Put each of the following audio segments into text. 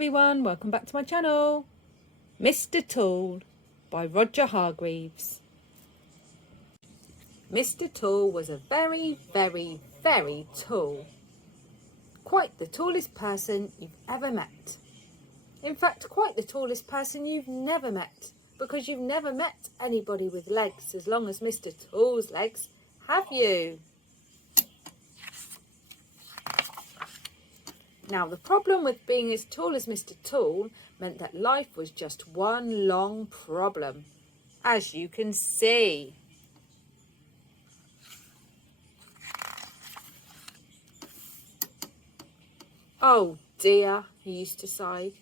everyone, welcome back to my channel. Mr. Tall by Roger Hargreaves. Mr. Tall was a very, very, very tall. Quite the tallest person you've ever met. In fact, quite the tallest person you've never met, because you've never met anybody with legs as long as Mr. Tall's legs, have you? Now, the problem with being as tall as Mr. Tall meant that life was just one long problem, as you can see. Oh dear, he used to sigh.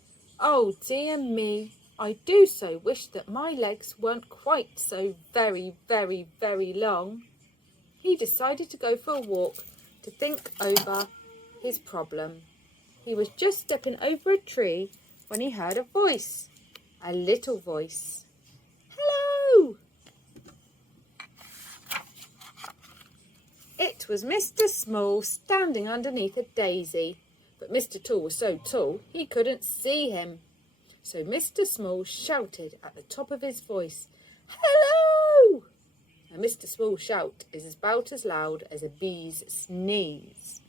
Oh dear me, I do so wish that my legs weren't quite so very, very, very long. He decided to go for a walk to think over his problem. He was just stepping over a tree when he heard a voice, a little voice. Hello! It was Mr. Small standing underneath a daisy, but Mr. Tall was so tall he couldn't see him. So Mr. Small shouted at the top of his voice, Hello! And Mr. Small's shout is about as loud as a bee's sneeze.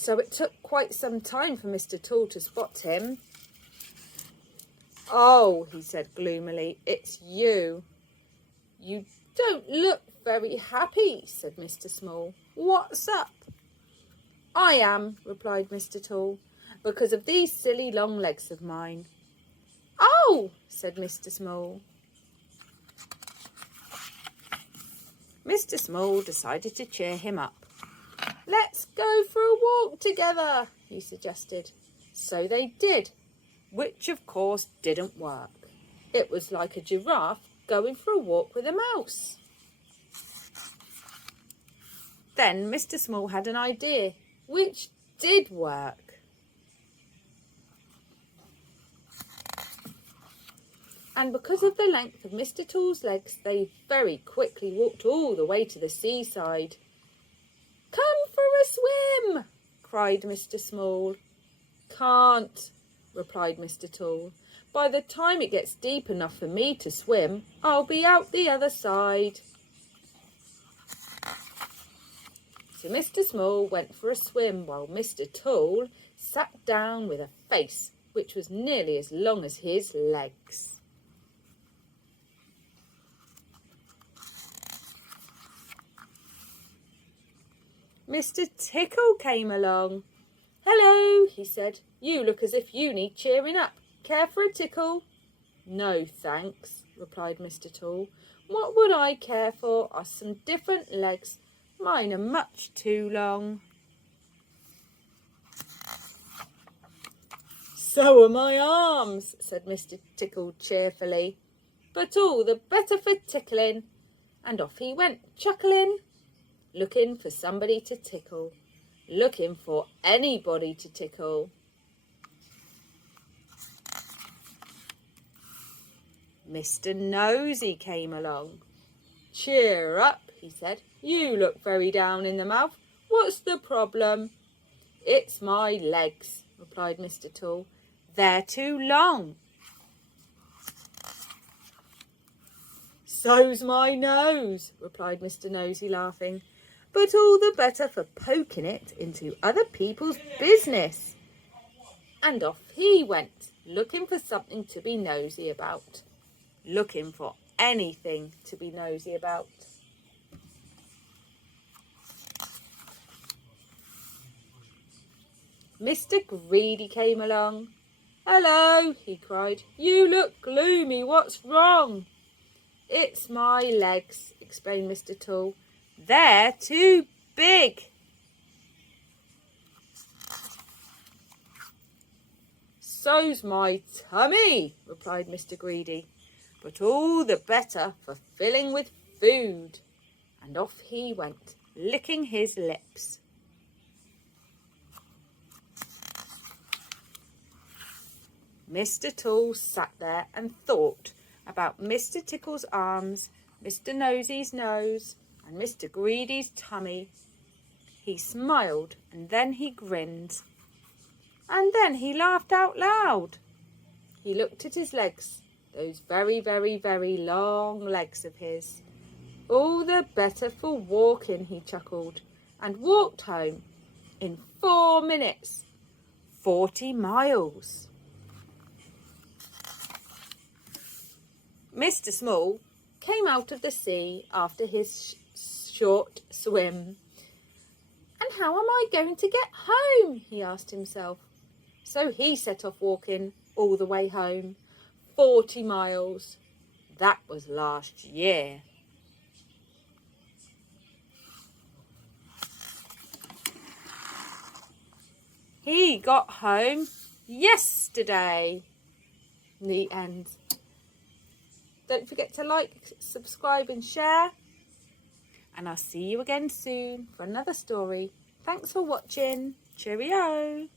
So it took quite some time for Mr. Tall to spot him. Oh, he said gloomily, it's you. You don't look very happy, said Mr. Small. What's up? I am, replied Mr. Tall, because of these silly long legs of mine. Oh, said Mr. Small. Mr. Small decided to cheer him up. Let's go for a walk together, he suggested. So they did, which of course didn't work. It was like a giraffe going for a walk with a mouse. Then Mr. Small had an idea, which did work. And because of the length of Mr. Tall's legs, they very quickly walked all the way to the seaside. Come for a swim, cried Mr. Small. Can't, replied Mr. Tall. By the time it gets deep enough for me to swim, I'll be out the other side. So Mr. Small went for a swim while Mr. Tall sat down with a face which was nearly as long as his legs. Mr. Tickle came along. Hello, he said. You look as if you need cheering up. Care for a tickle? No, thanks, replied Mr. Tall. What would I care for are some different legs. Mine are much too long. So are my arms, said Mr. Tickle cheerfully. But all the better for tickling. And off he went, chuckling. Looking for somebody to tickle, looking for anybody to tickle. Mr. Nosy came along. Cheer up, he said. You look very down in the mouth. What's the problem? It's my legs, replied Mr. Tall. They're too long. So's my nose, replied Mr. Nosy, laughing. But all the better for poking it into other people's business. And off he went, looking for something to be nosy about. Looking for anything to be nosy about. Mr. Greedy came along. Hello, he cried. You look gloomy. What's wrong? It's my legs, explained Mr. Tall. They're too big. So's my tummy, replied Mr. Greedy, but all the better for filling with food. And off he went, licking his lips. Mr. Tall sat there and thought about Mr. Tickle's arms, Mr. Nosy's nose, and Mr. Greedy's tummy. He smiled and then he grinned. And then he laughed out loud. He looked at his legs, those very, very, very long legs of his. All the better for walking, he chuckled, and walked home in 4 minutes, 40 miles. Mr. Small came out of the sea after his short swim. And how am I going to get home? He asked himself. So he set off walking all the way home, 40 miles. That was last year. He got home yesterday. The end. Don't forget to like, subscribe and share. And I'll see you again soon for another story. Thanks for watching. Cheerio.